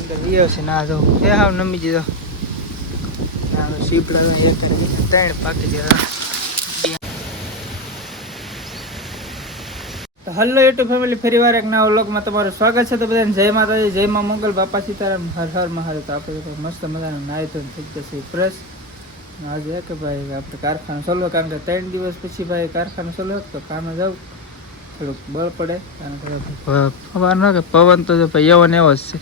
અંદર વિયો છે ના જો એ હાવ નમી દીધો ના સીપડા એક ત્રણ પાકી દીધા. તો હલો યુટ્યુબ ફેમિલી, ફરી વાર એક નવા વ્લોગમાં તમારું સ્વાગત છે. તો બધાને જય માતાજી, જય માં મંગલ, બાપા સીતારામ, હર હર મહાદેવ. તો આપણે મસ્ત મજાનું નાહી તો થઈ જશે ફ્રેશ. આજે કે ભાઈ આપણે કારખાનું ચાલુ, કારણ કે 3 દિવસ પછી ભાઈ કારખાનું ચાલુ તો કામે જાવ થોડુંક બળ પડે. કારણ કે પવન તો ભાઈ એવો ને એવો જ છે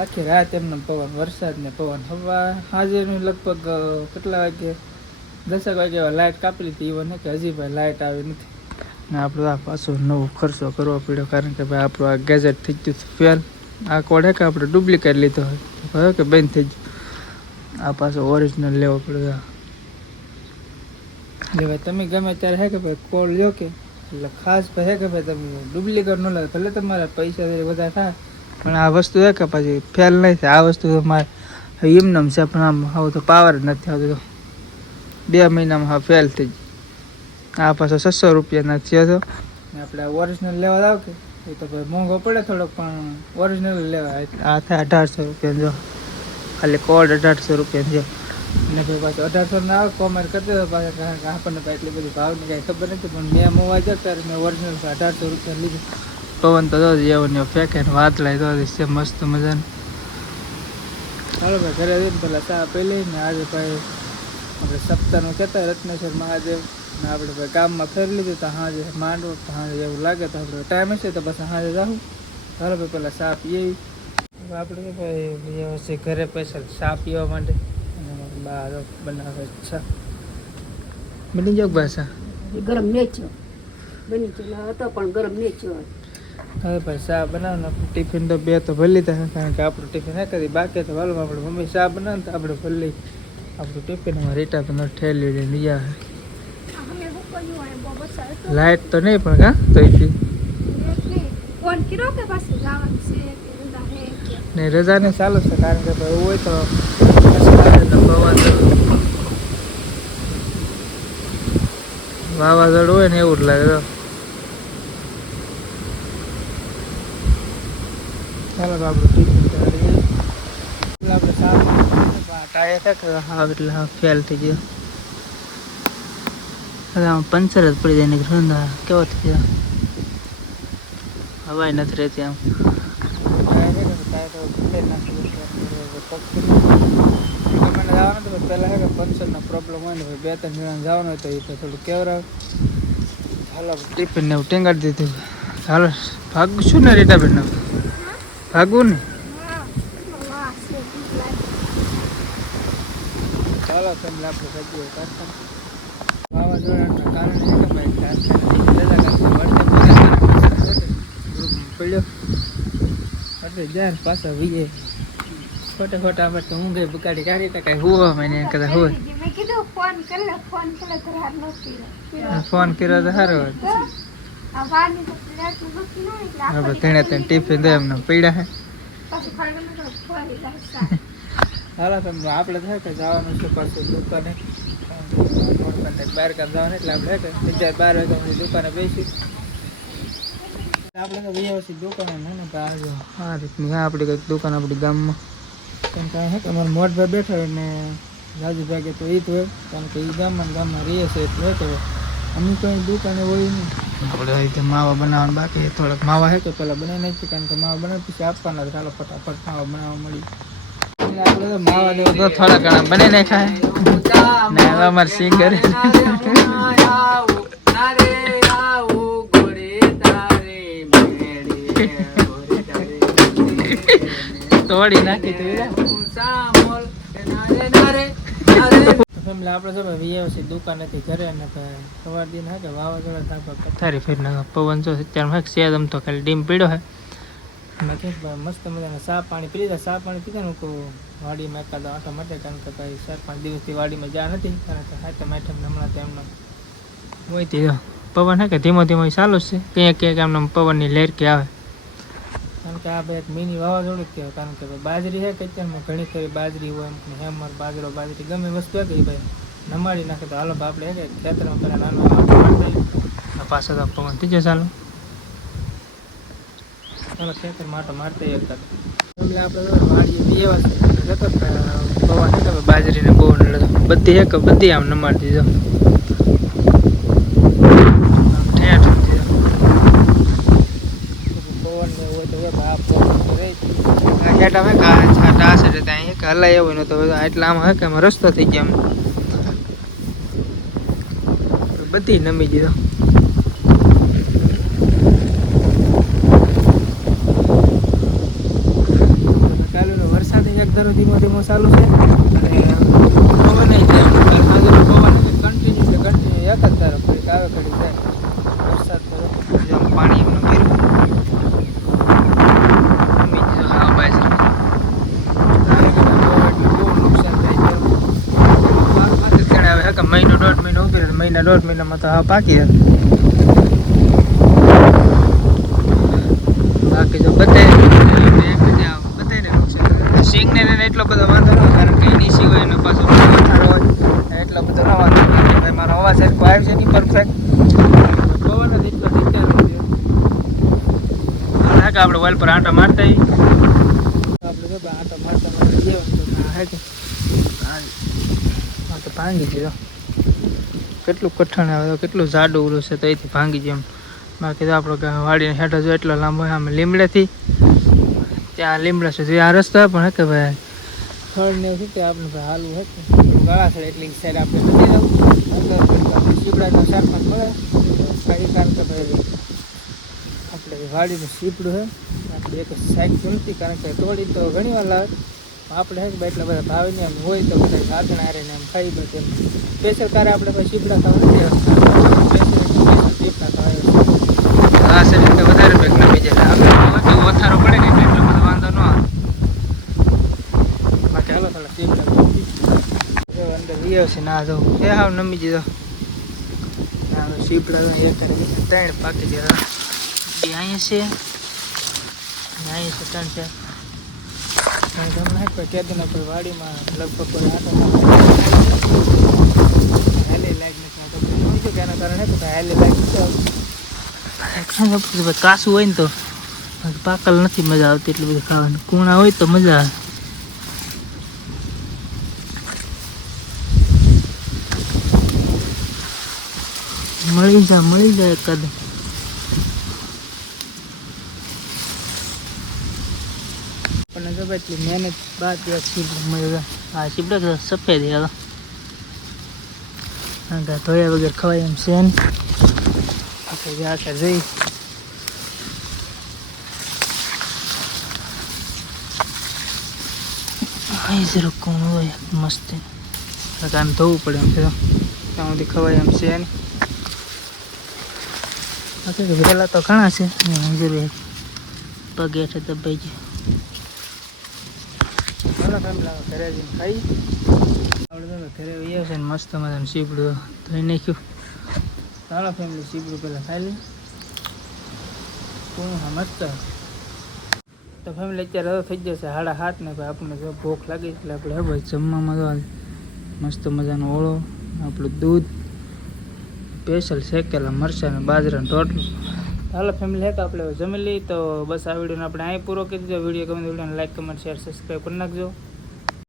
આખી રાત એમને પવન, વરસાદ ને પવન. હવા હાજરનું લગભગ કેટલા વાગે 10 વાગે લાઇટ કાપી લીધી એવો ને કે હજી ભાઈ લાઇટ આવી નથી ને આપણે આ પાછો નવો ખર્ચો કરવો પડ્યો. કારણ કે ભાઈ આપણું આ ગેજેટ થઈ ગયું ફેલ. આ કોડ હે કે આપણે ડુપ્લિકેટ લીધો હોય કે બંધ થઈ ગયું, આ પાછો ઓરિજિનલ લેવો પડ્યો. એટલે ભાઈ તમે ગમે ત્યારે હે કે ભાઈ કોડ લ્યો કે એટલે ખાસ ભાઈ હે કે ભાઈ તમે ડુપ્લિકેટ ન લે, ભલે તમારા પૈસા બધા થાય પણ આ વસ્તુ હે કે પછી ફેલ નહીં થાય. આ વસ્તુ તમારે એમનેમ છે પણ આમ હવે તો પાવર જ નથી આવતો, 2 મહિનામાં હા ફેલ થઈ ગયું. આ પાછો 600 રૂપિયાના થયો હતો ને આપણે ઓરિજિનલ લેવા જાવ કે એ તો ભાઈ મોંઘો પડે થોડોક, પણ ઓરિજિનલ લેવા આ થાય 1800 રૂપિયા. જો ખાલી કોડ 1800 રૂપિયા છે ને ભાઈ પાછું 1800 ના આવે કોમેન્ટ કરતી હતો પાછા, કારણ કે આપણને ભાઈ એટલી બધી ભાવની કાંઈ ખબર નથી. પણ મેં મોવા જાવ ત્યારે મેં ઓરિજિનલ 1800 રૂપિયા લીધું. પવન તો જો એવો ને ફેંકે ને વાત લાવી તો છે મસ્ત મજાનું. ચાલો ભાઈ ઘરે જઈને પેલા ચા પી લઈને આજે ભાઈ આપણે સપ્તાહનું કહેતા રત્નેશ્વર મહાદેવ ને આપણે ભાઈ ગામમાં ફેરી લીધું તો હાજે માંડવો હાજે એવું લાગે તો આપણે ટાઈમ હશે તો પછી હાજે જાઉં. ચાલો ભાઈ પેલા ચા પીએ. આપણે ભાઈ પછી ઘરે પૈસા ચા પીવા માટે બહાર બનાવે ચા બની જાવ ભાષા ગરમ નેચો બની ગયેલો હતો પણ ગરમ નેચો. હવે ભાઈ ચા બનાવો ને ટિફિન તો 2 તો ભરી લીધા, કારણ કે આપણું ટિફિન ના કરી બાકી તો વાલો આપણે મમ્મી ચા બનાવે તો આપણે ભરી લઈ આપણું ટિફિનમાં રીટા તો ઠેલી લઈને લઈ આવે. લાઈટ તો નહીં પણ કા તો ને રજા ને ચાલુ છે, કારણ કે ભાઈ હોય તો વાવાઝોડું હોય ને એવું જ લાગે. ચાલો આપણું ટિફિન આપણે ટાયર છે હા એટલે હા ફેલ થઈ ગયો. હવે આમ પંચર જ પડી જાય ને રંધા કેવો થઈ જાય, હવાય નથી રહેતી. આમ મને જવાનું તો પહેલાં હે કે પંચરનો પ્રોબ્લેમ હોય ને 2-3 જણા જવાનું હોય તો એ થોડું કેવરાવ. હાલો ટિફિન ને એવું ટેંગાડી દીધું. હાલો ભાગું છું ને રીટાબેન ભાગવું ને. ચાલો તમને આપણે ભાગીએ કારખાને. વાવાઝોડાના કારણે છે કે ભાઈ પડ્યો એટલે જાય ને પાછા વીએ ખોટા ખોટા આપણે તો ઊંઘે બગાડી કાઢી તો કાંઈ હુવા મને કદાચ હોય ફોન કર્યો તો સારો હોય. તેને ટિફિન દે એમને પીડા હે. હાલો તમને આપણે થાય કે જવાનું છે પાછું દુકાને, 12 કામ જવાનું એટલે આપણે 12 વાગ્યા સુધી દુકાને બેસી આપણે તો વ્યવસ્થિત દુકાને ને આ રીતની આપણી કંઈક દુકાન આપણી ગામમાં. કેમ કે હે કે અમારા મોટભાઈ બેઠા હોય ને રાજુભાઈ તો એ જ હોય, કારણ કે એ ગામમાં રહીએ છે એટલે કે અમે કંઈ દુકાને હોય નહીં. આપણે રીતે માવા બનાવવાનું બાકી થોડાક માવા છે તો પહેલાં બનાવી નાખીએ, કારણ કે માવા બનાવી પછી આપવાના. ચાલો ફટાફટ માવા બનાવવા મળી આપણે તો માવા તો થોડા ઘણા બનાવી નાખાય ને હવે અમારે સિંગર તોડી નાખી તો આપણે જો વ્યવસ્થિત દુકાન હતી ઘરે ને સવાર દિન હે કે વાવાઝોડા ધાબા પથારી ફેર નાખા. પવન જો અત્યારે સેજ તો ખાલી ડીમ પીડ્યો હે. મસ્ત મજાના ચા પાણી પી લીધા. ચા પાણી પીધા ને તો વાડીમાં એકાદ આંટા માટે, કારણ કે ભાઈ 4-5 દિવસથી વાડીમાં જા નથી, કારણ કે હાથમ હમણાં તો એમને હોય પવન હે કે ધીમો ધીમો ચાલુ જ છે. ક્યાંક એમને પવનની લહેરકી આવે, કારણ કે આ ભાઈ એક મિની વાવાઝોડું જ કહેવાય. કારણ કે બાજરી છે કે અત્યારમાં ઘણી ખરી બાજરી હોય એમ હેમર બાજરી ગમે વસ્તુ હોય કે ભાઈ નમાડી નાખે. તો હાલો આપણે કે ખેતરમાં પહેલાં નાનો પાછો તો પવન થઈ જાય. ચાલો ખેતરમાં આટો મારતા એક એટલે આપણે વાડીએ એવા જતો પવન હે કે બાજરીને બહુ નડે બધી હે કે બધી આમ નમાડી દીધો ઠેઠ પવન ને હોય તો આ પવન તો રહે હેઠા મેં ટાસ એટલે ત્યાં એક હલાય એવું નતો એટલા આમાં હે કે આમાં રસ્તો થઈ ગયા આમ બધી નમી દીધો વરસાદ એક ધારો ધીમો ધીમો ચાલુ છે અને પવન કન્ટિન્યુ એક જ ધારો ફરી આવે કરી જાય વરસાદ પાણી એમનું ભર્યું મહિનો દોઢ મહિનો ઉભી રહે મહિના દોઢ મહિનામાં તો હા પાકી બાકી જો બધાને નુકસાન સિંગને એટલો બધો વાંધો ન કારણ કે એની સિવાય એનો પાછો વધારો હોય એટલો બધો ન વાંધો ભાઈ મારો અવાજ સરખો આવ્યો છે નહીં પરફેક્ટ પવન જ એટલો વિચાર કે આપણે વાલ પર આંટા મારતા આપણે જો આંટા મારતા હે કે તો ભાંગી ગયો કેટલું કઠણ આવે તો કેટલું જાડું ઉરું છે તો અહીંથી ભાંગી ગયું બાકી તો આપણો વાડીને હેઠળ જો એટલો લાંબો આમ લીમડેથી ત્યાં લીમડા સુધી આ રસ્તો પણ હે કે ભાઈ ફળ ને શું કે આપણે ભાઈ હાલવું હે કે ગાળા છે એટલી સાઈડ આપણે નથી જવું અંદર સીપડાનો શાકમાં મળે કારણ કે ભાઈ આપણે વાડીનું સીપડું છે આપણે એક સાઈડ તો નથી કારણ કે તોડી તો ઘણી વાર લાવે આપણે હે કે ભાઈ એટલા બધા ભાવે નહીં એમ હોય તો બધા સાધન હારીને એમ ખાઈ બધે એમ સ્પેશિયલ કારે આપણે ભાઈ સીપડા ખાવા નથી સ્પેશિયલ સીપડા ખાવા આ શરીર કે વધારે પેક નમી જાય આપણે વધારો પડે ને એટલો બધો વાંધો ન આવે બાકી હાલો થોડા સીપડા અંદર વિયો છે ના જવું એ હાવ નમી જતો સીપડા એક ત્રણ પાકી ગયા અહીંયા છે અહીંયા છે ત્રણ છે કેદીને કોઈ વાડીમાં લગભગ કોઈ હેલી લાગી નથી કે એના કારણે હેલી લાગી કાસું હોય ને તો પાકલ નથી મજા આવતી એટલી બધી ખાવાની કૂણા હોય તો મજા આવે મળી જાય એકાદ પણ જો એટલી મહેનત બાદ આ સીપડા સફેદ યાર ધોયા વગર ખવાય એમ છે ને આગળ જઈ અહીં જરો કોણ હોય મસ્ત આને ધોવું પડે એમ છે ત્યાં સુધી ખવાય એમ છે ને વહેલા તો ઘણા છે જરૂર પગે છે દબાઈ જાય ઘરે જઈને ખાઈ આપણે ઘરે આવ્યા છે ને મસ્ત મજાનું સીપડું ધોઈ નાખ્યું ચાલો ફેમિલી સીપડું પહેલાં ખાઈ લઈ કોણ હા મસ્ત તો ફેમિલી અત્યારે થઈ જશે 7:30 ને ભાઈ આપણને જો ભૂખ લાગી એટલે આપણે હવે જમવામાં તો મસ્ત મજાનો ઓળો આપણું દૂધ સ્પેશિયલ શેકેલા મરચાં અને બાજરાનું રોટલું હાલો ફેમિલી હે તો આપણે જમી લઈએ તો બસ આ વિડીયોને આપણે અહીં પૂરો કરી દીધો વિડીયો ગમે તો વિડીયોને લાઈક કમેન્ટ શેર સબસ્ક્રાઈબ કરી નાખજો